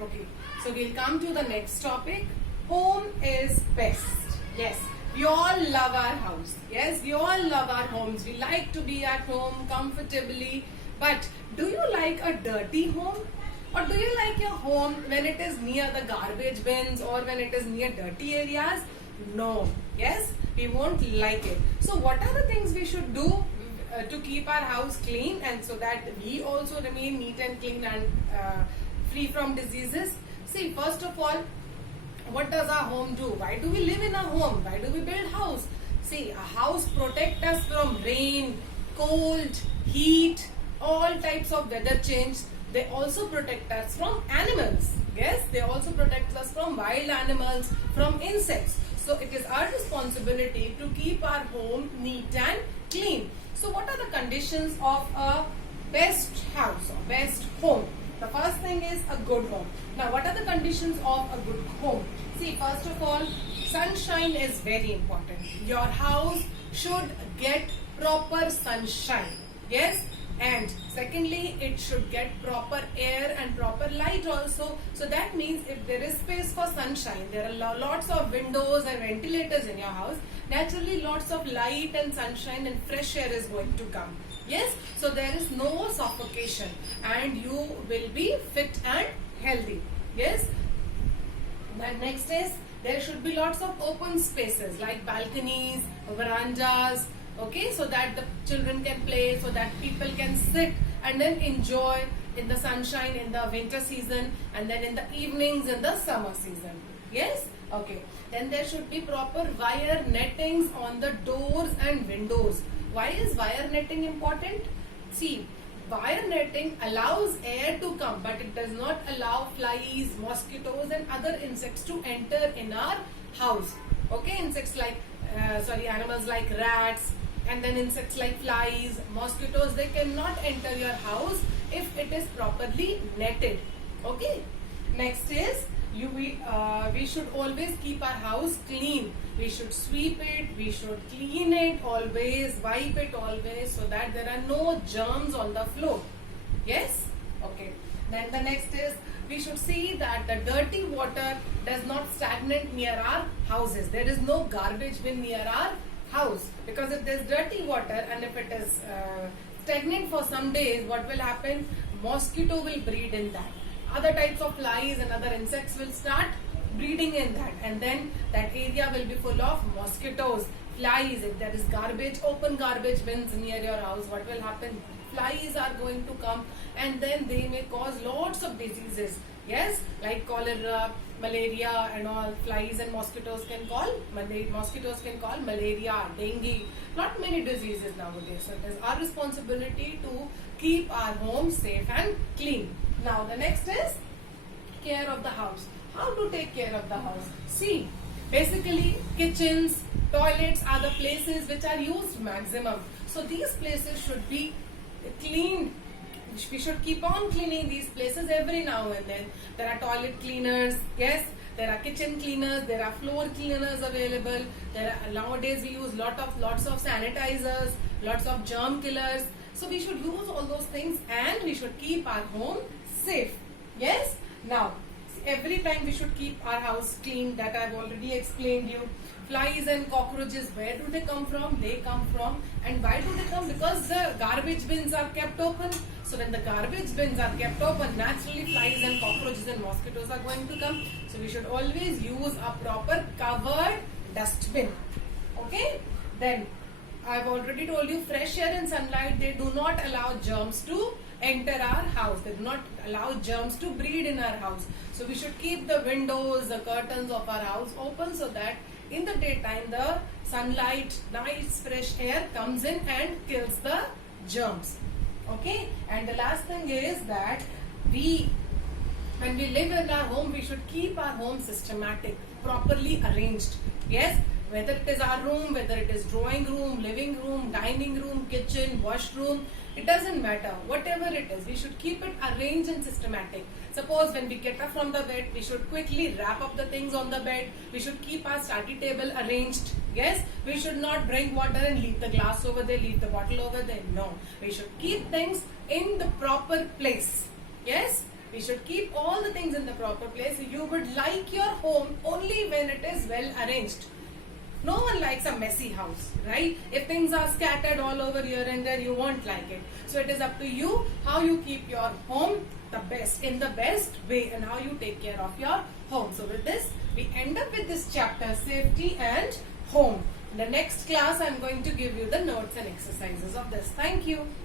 Okay, so we'll come to the next topic. Home is best. Yes, we all love our house. Yes, we all love our homes. We like to be at home comfortably. But do you like a dirty home? Or do you like your home when it is near the garbage bins or when it is near dirty areas? No. Yes, we won't like it. So what are the things we should do to keep our house clean and so that we also remain neat and clean and free from diseases? See, first of all, what does our home do? Why do we live in a home? Why do we build house? See, a house protects us from rain, cold, heat, all types of weather change. They also protect us from animals. Yes, they also protect us from wild animals, from insects. So it is our responsibility to keep our home neat and clean. So what are the conditions of a best house or best home? The first thing is a good home. Now what are the conditions of a good home? See, first of all, sunshine is very important. Your house should get proper sunshine. Yes, and secondly, it should get proper air and proper light also. So that means if there is space for sunshine, there are lots of windows and ventilators in your house, naturally lots of light and sunshine and fresh air is going to come. Yes, so there is no suffocation and you will be fit and healthy. Yes, then next is there should be lots of open spaces like balconies, verandas, okay, so that the children can play, so that people can sit and then enjoy in the sunshine in the winter season and then in the evenings in the summer season. Yes, okay. Then there should be proper wire nettings on the doors and windows. Why is wire netting important? See, wire netting allows air to come, but it does not allow flies, mosquitoes and other insects to enter in our house. Okay, insects like, animals like rats, and then insects like flies, mosquitoes, they cannot enter your house if it is properly netted. Okay. Next is we should always keep our house clean. We should sweep it, we should clean it always, wipe it always so that there are no germs on the floor. Yes? Okay. Then the next is we should see that the dirty water does not stagnate near our houses. There is no garbage bin near our house, because if there's dirty water and if it is stagnant for some days, what will happen? Mosquito will breed in that. Other types of flies and other insects will start breeding in that, and then that area will be full of mosquitoes, flies. If there is garbage, open garbage bins near your house, what will happen? Flies are going to come and then they may cause lots of diseases. Yes, like cholera, malaria and all. Flies and mosquitoes can call malaria, dengue, not many diseases nowadays. So it is our responsibility to keep our home safe and clean. Now the next is care of the house. How to take care of the house? See, basically kitchens, toilets are the places which are used maximum. So these places should be cleaned. We should keep on cleaning these places every now and then. There are toilet cleaners, yes, there are kitchen cleaners, there are floor cleaners available. Nowadays we use lots of sanitizers, lots of germ killers. So we should use all those things and we should keep our home safe. Yes? Now, every time we should keep our house clean, that I've already explained you. Flies and cockroaches, where do they come from? They come from, and why do they come? Because the garbage bins are kept open. So when the garbage bins are kept open, naturally flies and cockroaches and mosquitoes are going to come. So we should always use a proper covered dustbin. Okay? Then I've already told you, fresh air and sunlight, they do not allow germs to enter our house. They do not allow germs to breed in our house. So we should keep the windows, the curtains of our house open so that in the daytime the sunlight, nice fresh air comes in and kills the germs. Okay? And the last thing is that when we live in our home, we should keep our home systematic, properly arranged. Yes? Whether it is our room, whether it is drawing room, living room, dining room, kitchen, washroom, it doesn't matter. Whatever it is, we should keep it arranged and systematic. Suppose when we get up from the bed, we should quickly wrap up the things on the bed. We should keep our study table arranged. Yes, we should not drink water and leave the glass over there, leave the bottle over there. No, we should keep things in the proper place. Yes, We should keep all the things in the proper place. You would like your home only when it is well arranged. No one likes a messy house, right? If things are scattered all over here and there, you won't like it. So it is up to you how you keep your home in the best way, and how you take care of your home. So with this, we end up with this chapter, safety and home. In the next class, I'm going to give you the notes and exercises of this. Thank you.